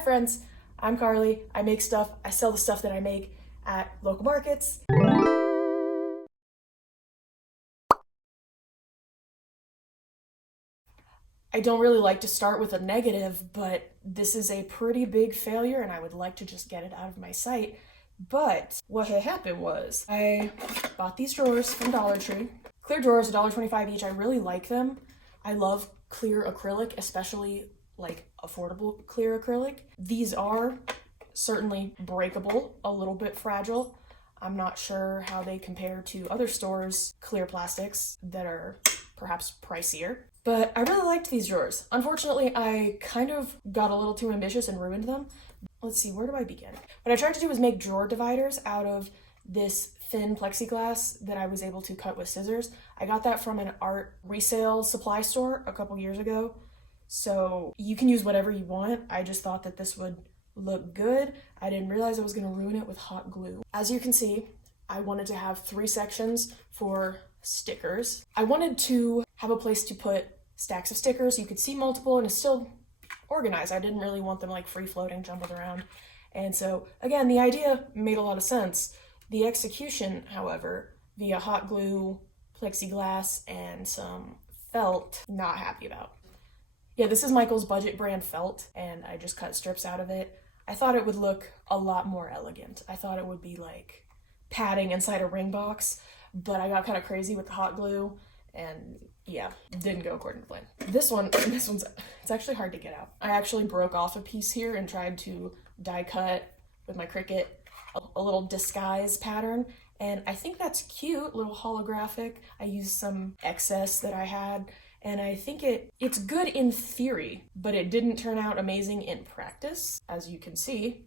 Hi friends, I'm Carly. I make stuff, I sell the stuff that I make at local markets. I don't really like to start with a negative, but this is a pretty big failure and I would like to just get it out of my sight. But what had happened was I bought these drawers from Dollar Tree. Clear drawers, $1.25 each. I really like them. I love clear acrylic, especially like affordable clear acrylic. These are certainly breakable, a little bit fragile. I'm not sure how they compare to other stores' clear plastics that are perhaps pricier. But I really liked these drawers. Unfortunately, I kind of got a little too ambitious and ruined them. Let's see, where do I begin? What I tried to do was make drawer dividers out of this thin plexiglass that I was able to cut with scissors. I got that from an art resale supply store a couple years ago. So you can use whatever you want. I just thought that this would look good. I didn't realize I was gonna ruin it with hot glue. As you can see, I wanted to have 3 sections for stickers. I wanted to have a place to put stacks of stickers. You could see multiple and it's still organized. I didn't really want them like free floating, jumbled around. And so again, the idea made a lot of sense. The execution, however, via hot glue, plexiglass, and some felt, not happy about. Yeah, this is Michael's budget brand felt, and I just cut strips out of it. I thought it would look a lot more elegant. I thought it would be like padding inside a ring box, but I got kind of crazy with the hot glue, and yeah, didn't go according to plan. This one's, it's actually hard to get out. I actually broke off a piece here and tried to die cut with my Cricut a little disguise pattern, and I think that's cute, little holographic. I used some excess that I had, and I think it's good in theory, but it didn't turn out amazing in practice. As you can see,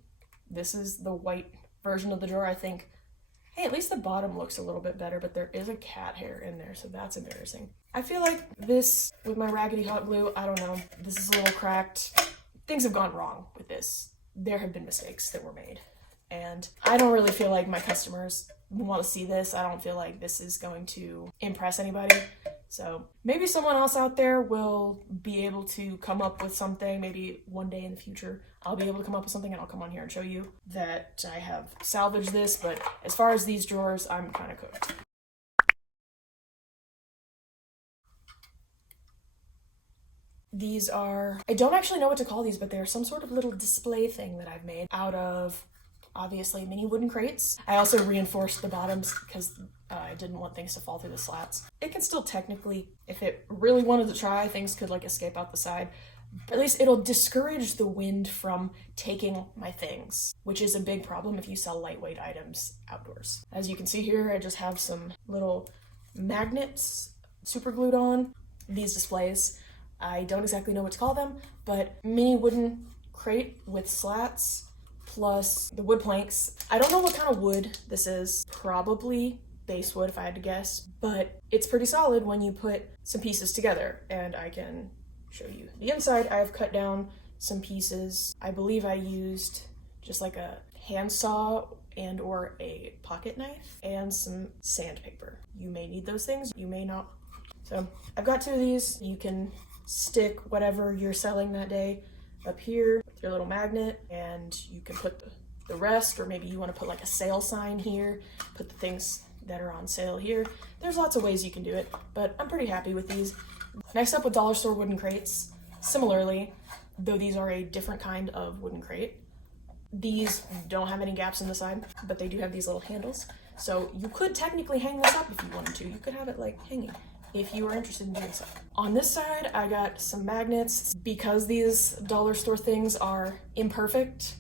this is the white version of the drawer. I think, hey, at least the bottom looks a little bit better, but there is a cat hair in there, so that's embarrassing. I feel like this, with my raggedy hot glue, I don't know, this is a little cracked. Things have gone wrong with this. There have been mistakes that were made. And I don't really feel like my customers want to see this. I don't feel like this is going to impress anybody. So maybe someone else out there will be able to come up with something. Maybe one day in the future, I'll be able to come up with something and I'll come on here and show you that I have salvaged this. But as far as these drawers, I'm kind of cooked. These are, I don't actually know what to call these, but they're some sort of little display thing that I've made out of, obviously, mini wooden crates. I also reinforced the bottoms because I didn't want things to fall through the slats. It can still technically, if it really wanted to try, things could like escape out the side. But at least it'll discourage the wind from taking my things, which is a big problem if you sell lightweight items outdoors. As you can see here, I just have some little magnets super glued on these displays. I don't exactly know what to call them, but mini wooden crate with slats plus the wood planks. I don't know what kind of wood this is. Probably basswood if I had to guess, but it's pretty solid when you put some pieces together, and I can show you the inside. I've cut down some pieces. I believe I used just like a handsaw and or a pocket knife and some sandpaper. You may need those things, you may not. So I've got 2 of these. You can stick whatever you're selling that day up here with your little magnet, and you can put the rest, or maybe you want to put like a sale sign here, put the things that are on sale here. There's lots of ways you can do it, but I'm pretty happy with these. Next up, with dollar store wooden crates. Similarly, though these are a different kind of wooden crate, these don't have any gaps in the side, but they do have these little handles. So you could technically hang this up if you wanted to. You could have it like hanging if you were interested in doing so. On this side, I got some magnets. Because these dollar store things are imperfect,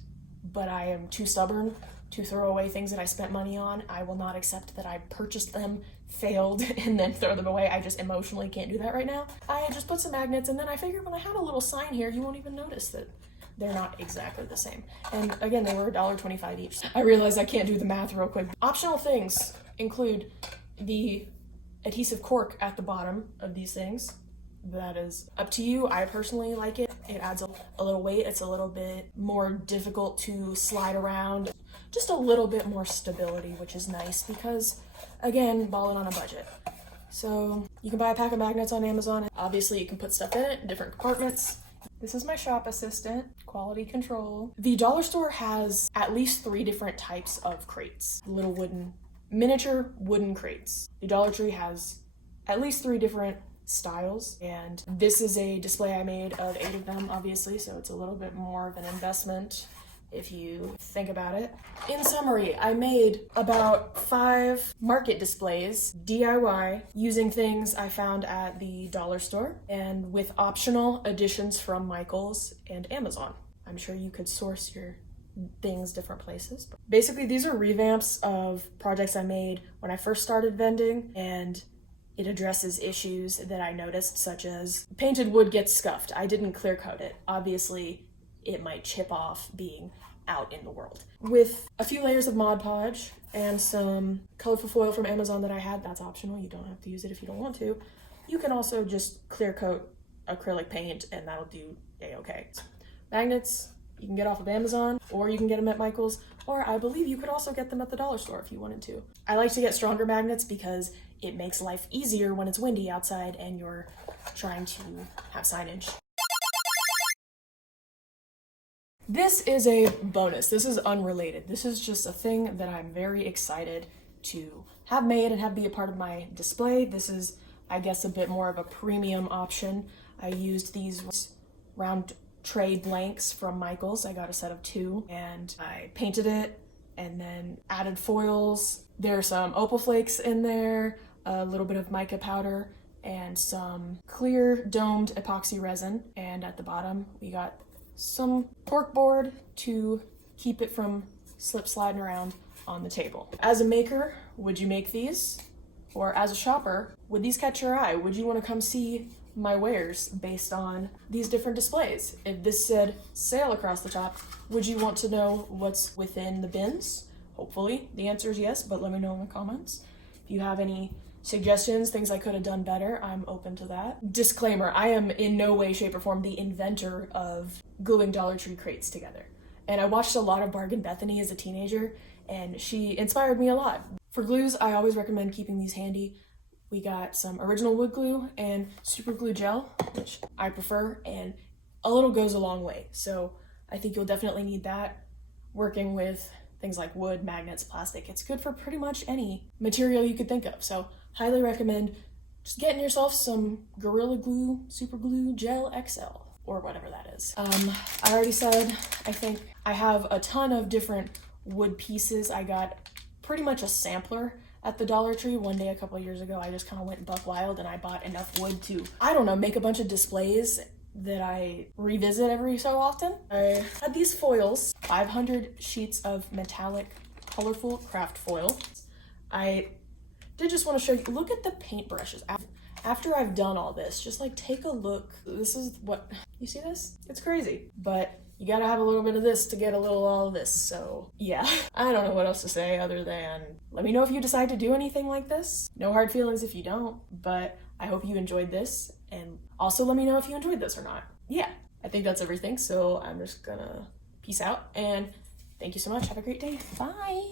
but I am too stubborn to throw away things that I spent money on. I will not accept that I purchased them, failed, and then throw them away. I just emotionally can't do that right now. I just put some magnets, and then I figured when I had a little sign here, you won't even notice that they're not exactly the same. And again, they were $1.25 each. I realized I can't do the math real quick. Optional things include the adhesive cork at the bottom of these things. That is up to you. I personally like it. It adds a little weight. It's a little bit more difficult to slide around. Just a little bit more stability, which is nice because, again, balling on a budget. So you can buy a pack of magnets on Amazon. Obviously, you can put stuff in it, different compartments. This is my shop assistant, quality control. The dollar store has at least 3 different types of crates, little miniature wooden crates. The Dollar Tree has at least 3 different styles, and this is a display I made of 8 of them, obviously, so it's a little bit more of an investment if you think about it. In summary, I made about 5 market displays, DIY, using things I found at the dollar store and with optional additions from Michaels and Amazon. I'm sure you could source your things different places. But basically, these are revamps of projects I made when I first started vending, and it addresses issues that I noticed, such as painted wood gets scuffed. I didn't clear coat it. Obviously, it might chip off being out in the world. With a few layers of Mod Podge and some colorful foil from Amazon that I had, that's optional. You don't have to use it if you don't want to. You can also just clear coat acrylic paint and that'll do a-okay. Magnets, you can get off of Amazon, or you can get them at Michael's, or I believe you could also get them at the dollar store if you wanted to. I like to get stronger magnets because it makes life easier when it's windy outside and you're trying to have signage. This is a bonus. This is unrelated. This is just a thing that I'm very excited to have made and have be a part of my display. This is, I guess, a bit more of a premium option. I used these round tray blanks from Michaels. I got a set of 2 and I painted it and then added foils. There's some opal flakes in there, a little bit of mica powder, and some clear domed epoxy resin. And at the bottom, we got some cork board to keep it from sliding around on the table. As a maker, would you make these? Or as a shopper, would these catch your eye? Would you want to come see my wares based on these different displays? If this said sale across the top, would you want to know what's within the bins? Hopefully the answer is yes, but let me know in the comments. If you have any suggestions, things I could have done better, I'm open to that. Disclaimer, I am in no way, shape, or form the inventor of gluing Dollar Tree crates together. And I watched a lot of Bargain Bethany as a teenager, and she inspired me a lot. For glues, I always recommend keeping these handy. We got some original wood glue and super glue gel, which I prefer, and a little goes a long way. So I think you'll definitely need that. Working with things like wood, magnets, plastic, it's good for pretty much any material you could think of. So highly recommend just getting yourself some Gorilla Glue, Super Glue Gel XL, or whatever that is. I already said, I think I have a ton of different wood pieces. I got pretty much a sampler at the Dollar Tree one day a couple of years ago. I just kind of went buck wild and I bought enough wood to, I don't know, make a bunch of displays that I revisit every so often. I had these foils, 500 sheets of metallic, colorful craft foil. I did just want to show you, look at the paintbrushes. After I've done all this, just like take a look. This is what, you see this? It's crazy, but you gotta have a little bit of this to get a little all of this. So yeah, I don't know what else to say other than let me know if you decide to do anything like this. No hard feelings if you don't, but I hope you enjoyed this, and also let me know if you enjoyed this or not. Yeah, I think that's everything. So I'm just gonna peace out and thank you so much. Have a great day. Bye.